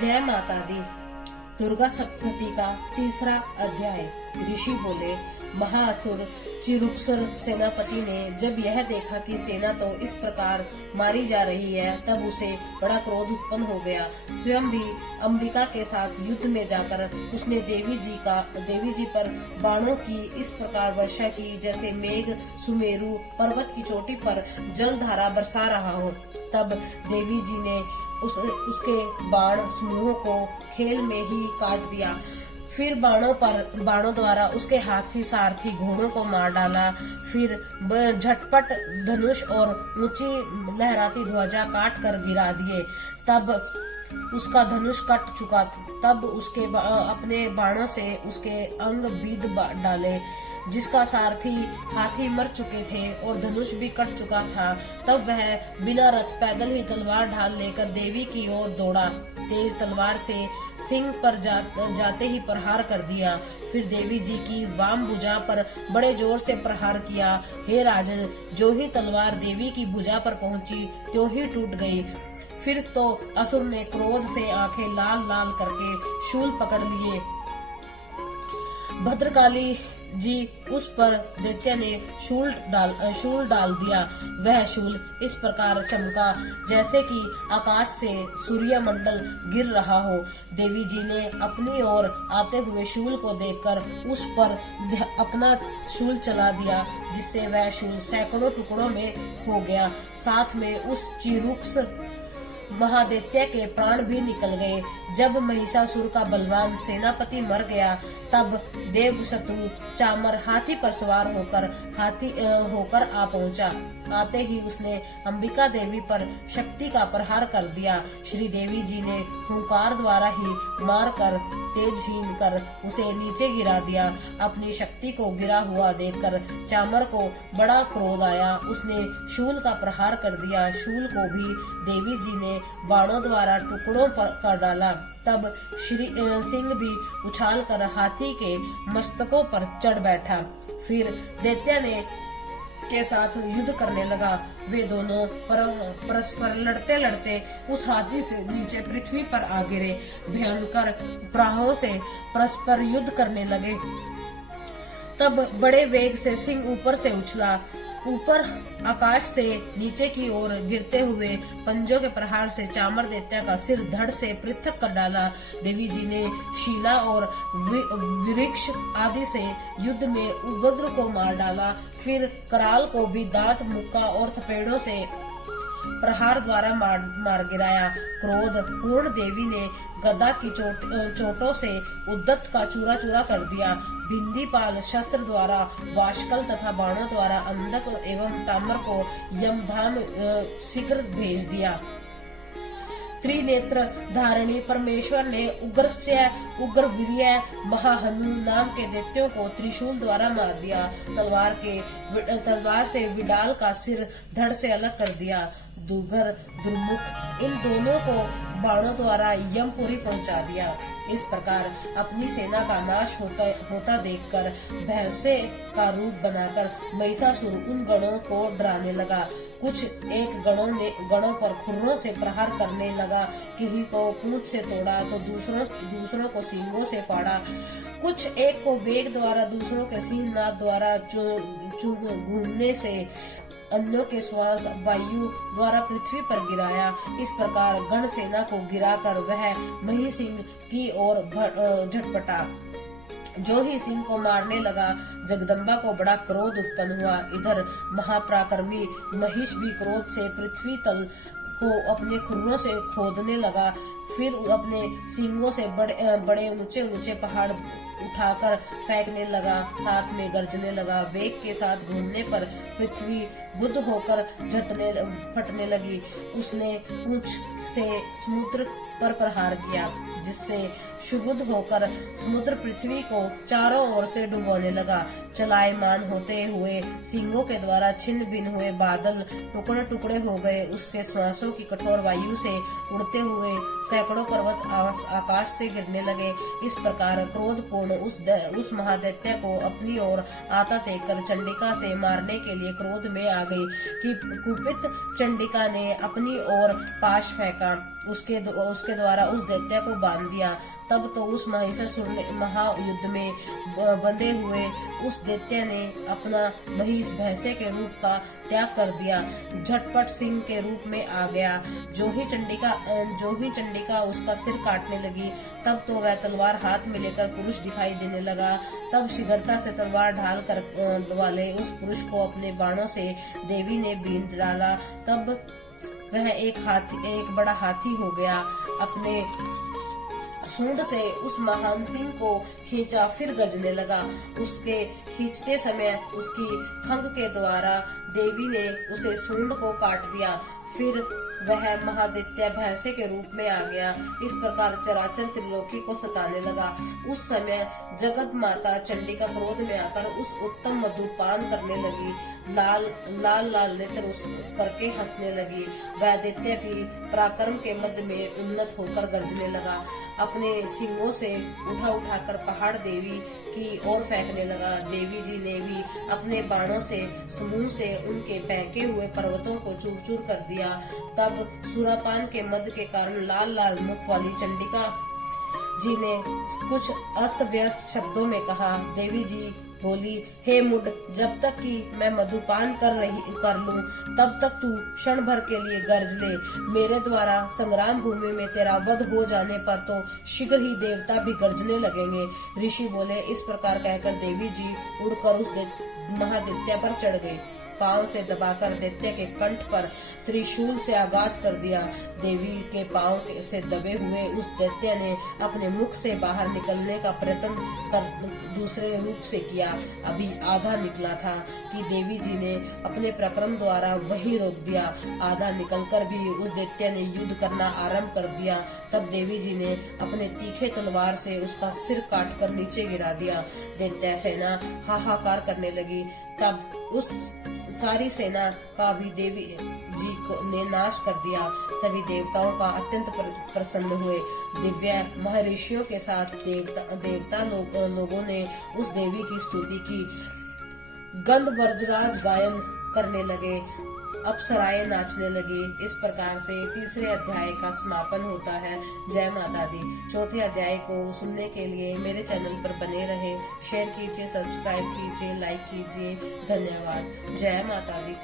जय माता दी। दुर्गा सप्तशती का तीसरा अध्याय। ऋषि बोले, महाअसुर चिरुक्षर सेनापति ने जब यह देखा कि सेना तो इस प्रकार मारी जा रही है, तब उसे बड़ा क्रोध उत्पन्न हो गया। स्वयं भी अंबिका के साथ युद्ध में जाकर उसने देवी जी पर बाणों की इस प्रकार वर्षा की जैसे मेघ सुमेरु पर्वत की चोटी पर जलधारा बरसा रहा हो। तब देवी जी ने उसके बाण समूह को खेल में ही काट दिया। फिर बाणों द्वारा उसके हाथी सारथी घोड़ों को मार डाला। फिर झटपट धनुष और ऊंची लहराती ध्वजा काट कर गिरा दिए। तब उसका धनुष कट चुका। तब उसके अपने बाणों से उसके अंग बीध डाले। जिसका सारथी हाथी मर चुके थे और धनुष भी कट चुका था, तब वह बिना रथ पैदल ही तलवार ढाल लेकर देवी की ओर दौड़ा। तेज तलवार से सिंह पर जाते ही प्रहार कर दिया। फिर देवी जी की वाम भुजा पर बड़े जोर से प्रहार किया। हे राजन, जो ही तलवार देवी की भुजा पर पहुंची त्यों ही टूट गई। फिर तो असुर ने क्रोध से आंखें लाल लाल करके शूल पकड़ लिए। भद्रकाली जी उस पर दैत्य ने शूल डाल दिया। वह शूल इस प्रकार चमका जैसे कि आकाश से सूर्य मंडल गिर रहा हो। देवी जी ने अपनी ओर आते हुए शूल को देखकर उस पर अपना शूल चला दिया, जिससे वह शूल सैकड़ों टुकड़ों में हो गया। साथ में उस चिरुक्ष महादैत्य के प्राण भी निकल गए। जब महिषासुर का बलवान सेनापति मर गया, तब देवशत्रु चामर हाथी पर सवार होकर आ पहुंचा। आते ही उसने अंबिका देवी पर शक्ति का प्रहार कर दिया। श्री देवी जी ने हुंकार द्वारा ही मार कर तेजहीन कर उसे नीचे गिरा दिया। अपनी शक्ति को गिरा हुआ देखकर चामर को बड़ा क्रोध आया। उसने शूल का प्रहार कर दिया। शूल को भी देवी जी ने बाणों द्वारा टुकड़ों पर कर डाला। तब श्री सिंह भी उछालकर हाथी के मस्तकों पर चढ़ बैठा। फिर दैत्य के साथ युद्ध करने लगा। वे दोनों परस्पर लड़ते लड़ते उस हाथी से नीचे पृथ्वी पर आ गिरे। भयंकर प्रहारों से परस्पर युद्ध करने लगे। तब बड़े वेग से सिंह ऊपर से उछला। ऊपर आकाश से नीचे की ओर गिरते हुए पंजों के प्रहार से चामर दैत्य का सिर धड़ से पृथक कर डाला। देवी जी ने शीला और वृक्ष आदि से युद्ध में उग्र को मार डाला। फिर कराल को भी दांत मुक्का और थपेड़ों से प्रहार द्वारा मार गिराया। क्रोध पूर्ण देवी ने गदा की चोटों से उद्दत का चूरा चूरा कर दिया। बिंदीपाल शस्त्र द्वारा वाशकल तथा बाणों द्वारा अंधक एवं ताम्र को यमधाम शीघ्र भेज दिया। त्रिनेत्र धारिणी परमेश्वर ने उग्र वीर्य महाहनु नाम के दैत्यों को त्रिशूल द्वारा मार दिया। तलवार से विडाल का सिर धड़ से अलग कर दिया। दुर्मुख इन दोनों को बाणों द्वारा यमपुरी पहुंचा दिया। इस प्रकार अपनी सेना का नाश होता देखकर भैंसे का रूप बनाकर महिषासुर उन गणों को डराने लगा। कुछ एक गणों पर खुरों से प्रहार करने लगा। किसी को पूंछ से तोड़ा तो दूसरों को सींगों से फाड़ा। कुछ एक को वेग द्वारा, दूसरों के सिंहनाद द्वारा घूमने से अन्यों के श्वास वायु द्वारा पृथ्वी पर गिराया। इस प्रकार गण सेना को गिराकर वह मही सिंह की ओर झटपटा। जो ही सिंह को मारने लगा, जगदम्बा को बड़ा क्रोध उत्पन्न हुआ। इधर महापराक्रमी महिष भी क्रोध से पृथ्वी तल को अपने खुरों से खोदने लगा। फिर अपने सींगों से बड़े ऊंचे ऊंचे पहाड़ उठाकर फेंकने लगा। साथ में गर्जने लगा। वेग के साथ घूमने पर पृथ्वी बुद्ध होकर फटने लगी। उसने पूंछ से समुद्र पर प्रहार किया, जिससे सुबुद्ध होकर समुद्र पृथ्वी को चारों ओर से डुबोने लगा। चलायमान होते हुए सिंहों के द्वारा छिन्न भिन्न हुए बादल टुकड़े टुकड़े हो गए। उसके श्वासों की कठोर वायु से उड़ते हुए सैकड़ों पर्वत आकाश से गिरने लगे। इस प्रकार क्रोधपूर्ण उस महादैत्य को अपनी ओर आता देखकर चंडिका से मारने के लिए क्रोध में आ गई कि कुपित चंडिका ने अपनी ओर पाश फेंका। उसके द्वारा उस दैत्य को बांध दिया। तब तो उस महिषासुर ने महायुद्ध में बंधे हुए उस दैत्य ने अपना महिष भैंसे के रूप का त्याग कर दिया, झटपट सिंह के रूप में आ गया। जो ही चंडिका उसका सिर काटने लगी, तब तो वह तलवार हाथ में लेकर पुरुष दिखाई देने लगा। तब शीघ्रता से तलवार ढाल कर वाले उस पुरुष को अपने बाणों से देवी ने बींध डाला। तब वह एक बड़ा हाथी हो गया। अपने सूंड से उस महान सिंह को खींचा, फिर गरजने लगा। उसके खींचते समय उसकी खंग के द्वारा देवी ने उसे सूंड को काट दिया। फिर वह महादैत्य भैंसे के रूप में आ गया। इस प्रकार चराचर त्रिलोकी को सताने लगा। उस समय जगत माता चंडिका क्रोध में आकर उस उत्तम मधु पान करने लगी। लाल नेत्र उस करके हंसने लगी। वह दैत्य भी पराक्रम के मध्य में उन्नत होकर गरजने लगा। अपने सिंगों से उठाकर पहाड़ देवी की ओर फेंकने लगा। देवी जी ने भी अपने बाणों से समूह से उनके फेंके हुए पर्वतों को चूर चूर कर दिया। तब सुरापान के मद के कारण लाल मुख वाली चंडिका जी ने कुछ अस्त व्यस्त शब्दों में कहा। देवी जी बोली, हे मुड, जब तक कि मैं मधुपान कर लूं, तब तक तू क्षण भर के लिए गर्ज ले। मेरे द्वारा संग्राम भूमि में तेरा वध हो जाने पर तो शीघ्र ही देवता भी गर्जने लगेंगे। ऋषि बोले। इस प्रकार कहकर देवी जी उड़कर उस महादैत्य पर चढ़ गई। पांव से दबाकर दैत्य के कंठ पर त्रिशूल से आघात कर दिया। देवी के पांव से दबे हुए उस दैत्य ने अपने मुख से बाहर निकलने का प्रयत्न कर दूसरे रूप से किया। अभी आधा निकला था कि देवी जी ने अपने पराक्रम द्वारा वही रोक दिया। आधा निकलकर भी उस दैत्य ने युद्ध करना आरंभ कर दिया। तब देवी जी ने अपने तीखे तलवार से उसका सिर काट कर नीचे गिरा दिया। दैत्य सेना हाहाकार करने लगी। तब उस सारी सेना का भी देवी जी ने नाश कर दिया। सभी देवताओं का अत्यंत प्रसन्न हुए। दिव्य महर्षियों के साथ देवता लोगों ने उस देवी की स्तुति की। गंधर्वराज गायन करने लगे, अप्सराएं नाचने लगी। इस प्रकार से तीसरे अध्याय का समापन होता है। जय माता दी। चौथे अध्याय को सुनने के लिए मेरे चैनल पर बने रहे। शेयर कीजिए, सब्सक्राइब कीजिए, लाइक कीजिए। धन्यवाद। जय माता दी।